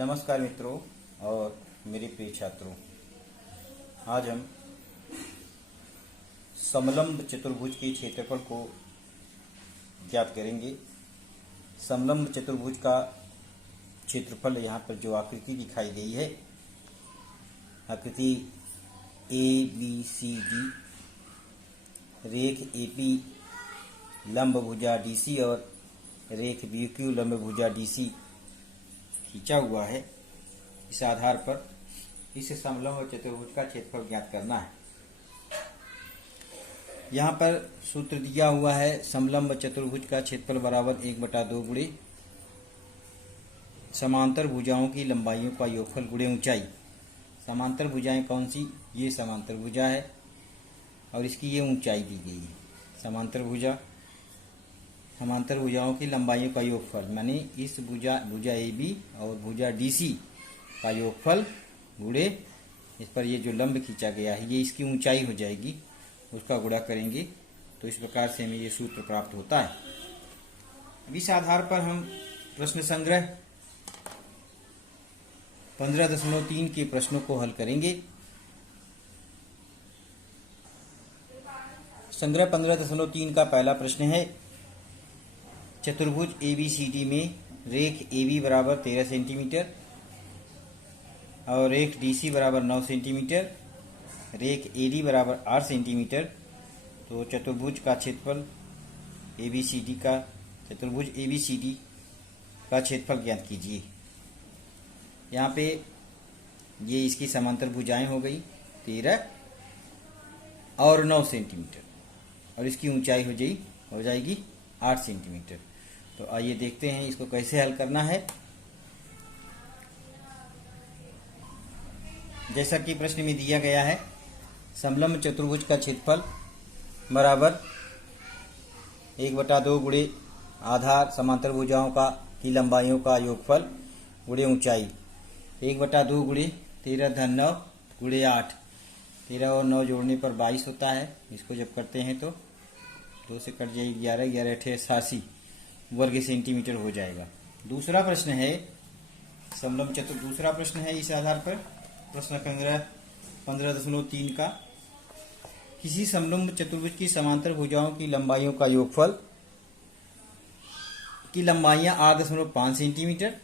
नमस्कार मित्रों और मेरे प्रिय छात्रों, आज हम समलंब चतुर्भुज के क्षेत्रफल को ज्ञात करेंगे। समलंब चतुर्भुज का क्षेत्रफल यहाँ पर जो आकृति दिखाई गई है, आकृति ABCD, रेख AP लंब भुजा DC और रेख BQ लंब भुजा DC खींचा हुआ है। इस आधार पर इस समलंब चतुर्भुज का क्षेत्रफल ज्ञात करना है। यहाँ पर सूत्र दिया हुआ है, समलंब चतुर्भुज का क्षेत्रफल बराबर 1/2 गुणे समांतर भुजाओं की लंबाइयों का योगफल गुणे ऊंचाई। समांतर भुजाएं कौन सी? ये समांतर भुजा है और इसकी ये ऊंचाई दी गई है। समांतर भुजाओं की लंबाइयों का योगफल, माने इस भुजा AB और भुजा DC का योगफल गुणे इस पर ये जो लंब खींचा गया है, ये इसकी ऊंचाई हो जाएगी, उसका गुणा करेंगे तो इस प्रकार से हमें ये सूत्र प्राप्त होता है। इस आधार पर हम प्रश्न संग्रह 15.3 के प्रश्नों को हल करेंगे। संग्रह 15.3 का पहला प्रश्न है, चतुर्भुज ABCD में रेख AB बराबर 13 सेंटीमीटर और रेख DC बराबर 9 सेंटीमीटर, रेख AD बराबर 8 सेंटीमीटर। तो चतुर्भुज का क्षेत्रफल चतुर्भुज ABCD का क्षेत्रफल ज्ञात कीजिए। यहाँ पे ये इसकी समांतर भुजाएं हो गई 13 और 9 सेंटीमीटर और इसकी ऊंचाई हो जाएगी 8 सेंटीमीटर। तो आइए देखते हैं इसको कैसे हल करना है। जैसा कि प्रश्न में दिया गया है, समलंब चतुर्भुज का क्षेत्रफल बराबर 1/2 गुणे आधार समांतर भुजाओं की लंबाइयों का योगफल गुणे ऊंचाई। 1/2 गुणे 13-9 गुणे 8, 13 और 9 जोड़ने पर 22 होता है। इसको जब करते हैं तो 2 से कट जाएगी 11, 11 8 88 वर्ग सेंटीमीटर हो जाएगा। दूसरा प्रश्न है दूसरा प्रश्न है इस आधार पर प्रश्न संग्रह 15.3 का, किसी समलंब चतुर्भुज की समांतर भुजाओं की लंबाइयों का योगफल की लंबाइयां 8.5 सेंटीमीटर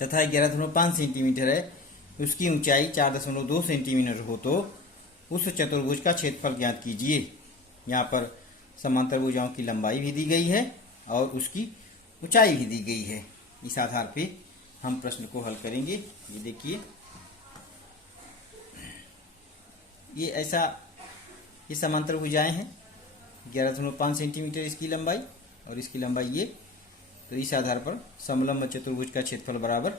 तथा 11.5 सेंटीमीटर है, उसकी ऊंचाई 4.2 सेंटीमीटर हो तो उस चतुर्भुज का क्षेत्रफल ज्ञात कीजिए। यहाँ पर समांतर भुजाओं की लंबाई भी दी गई है और उसकी ऊंचाई भी दी गई है। इस आधार पे हम प्रश्न को हल करेंगे। ये देखिए, ये समांतर भुजाएं हैं, 11.5 सेंटीमीटर इसकी लंबाई और इसकी लंबाई ये। तो इस आधार पर समलंब चतुर्भुज का क्षेत्रफल बराबर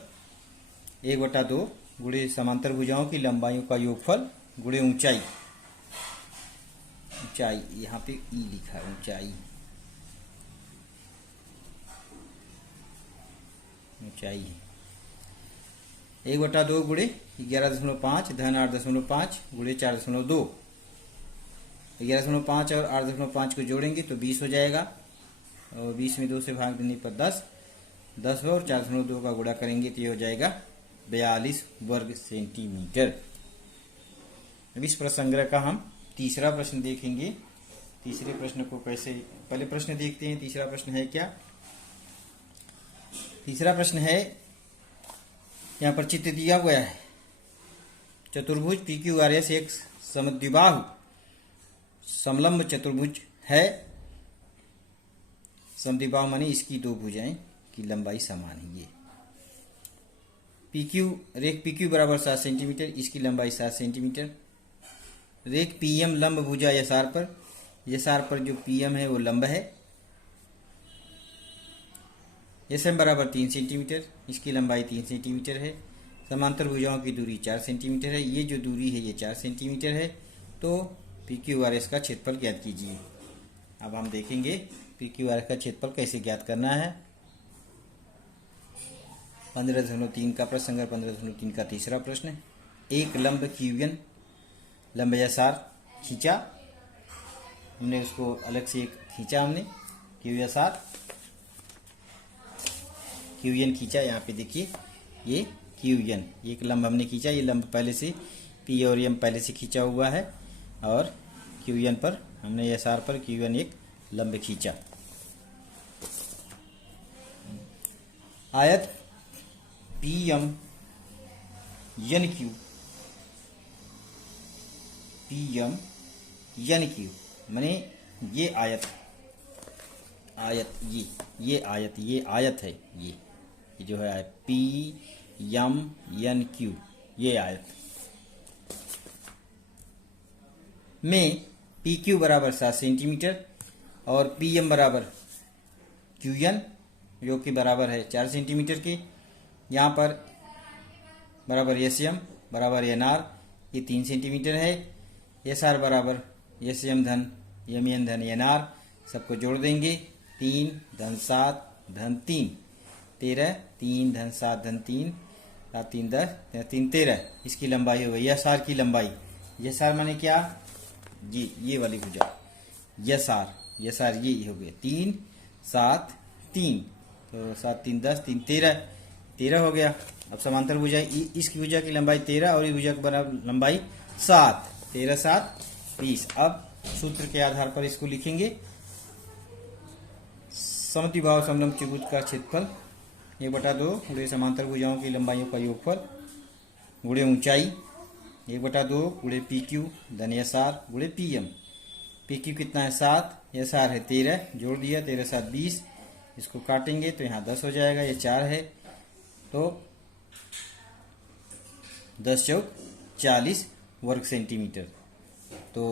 1/2 गुणे समांतर भुजाओं की लंबाइयों का योगफल गुणे ऊंचाई। यहाँ पे ई लिखा है, ऊंचाई 1/2 गुणे 11.5 धन 8.5 गुणे 4.2। 11.5 और 8.5 को जोड़ेंगे तो 20 हो जाएगा और 20 में 2 से भाग देने पर 10 और 4.2 का गुणा करेंगे तो ये हो जाएगा 42 वर्ग सेंटीमीटर। अब इस प्रसंग्रह का हम तीसरा प्रश्न देखेंगे। तीसरे प्रश्न को पहले प्रश्न देखते हैं, तीसरा प्रश्न है क्या। तीसरा प्रश्न है, यहाँ पर चित्र दिया हुआ है, चतुर्भुज PQRS एक समद्विबाहु समलंब चतुर्भुज है। समद्विबाहु माने इसकी दो भुजाएं की लंबाई समान है। ये रेख PQ बराबर 7 सेंटीमीटर, इसकी लंबाई 7 सेंटीमीटर। रेख PM लंब भुजा यसार पर जो PM है वो लंब है। SM बराबर 3 सेंटीमीटर, इसकी लंबाई 3 सेंटीमीटर है। समांतर भुजाओं की दूरी 4 सेंटीमीटर है, ये जो दूरी है ये 4 सेंटीमीटर है। तो PQRS का क्षेत्रफल ज्ञात कीजिए। अब हम देखेंगे PQRS का क्षेत्रफल कैसे ज्ञात करना है। 15.3 का प्रश्न संग्रह 15.3 का तीसरा प्रश्न, एक लंब QN लंब यसार खींचा, हमने उसको अलग से खींचा, हमने QN खींचा। यहाँ पे देखिए ये क्यू एन, एक लंब हमने खींचा, ये लंब पहले से पी और एम पहले से खींचा हुआ है और क्यू एन पर हमने एस आर पर क्यू एन एक लंब खींचा। आयत P M N Q, P M N Q माने ये आयत ये आयत है, ये जो है पी एम एन क्यू, ये आयत में पी क्यू बराबर 7 सेंटीमीटर और पी एम बराबर क्यू एन जो कि बराबर है 4 सेंटीमीटर के। यहाँ पर बराबर एस एम बराबर एन आर, ये 3 सेंटीमीटर है। एस आर बराबर एस एम धन एम एन धन एन आर, सबको जोड़ देंगे। 3 धन 7 धन 3 13, 3 धन 7 धन 3 7 3 10 3 13, इसकी लंबाई हो गई एस आर की लंबाई। एस आर माने क्या, ये वाली भुजा एस आर ये हो गए 3 7 3, तो 7 3 10 3 13 हो गया। अब समांतर भुजा, इसकी भुजा की लंबाई 13 और इस भुजा की बराबर लंबाई 7, 13 7 20। अब सूत्र के आधार पर इसको लिखेंगे। समद्विबाहु समलंब त्रिभुज का क्षेत्रफल 1/2 गुणे समांतर भुजाओं की लंबाइयों का योगफल गुणे ऊंचाई 1/2 गुणे पी क्यू धन एस आर गुणे पी एम। पी क्यू कितना है 7, एस आर है 13, जोड़ दिया 13 7 20, इसको काटेंगे तो यहाँ 10 हो जाएगा, ये 4 है तो 10 चौक 40 वर्ग सेंटीमीटर। तो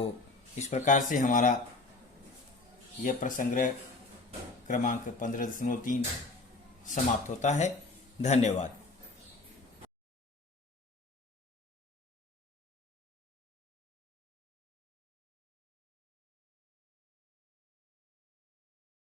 इस प्रकार से हमारा यह प्रसंग्रह क्रमांक 15.3 समाप्त होता है। धन्यवाद।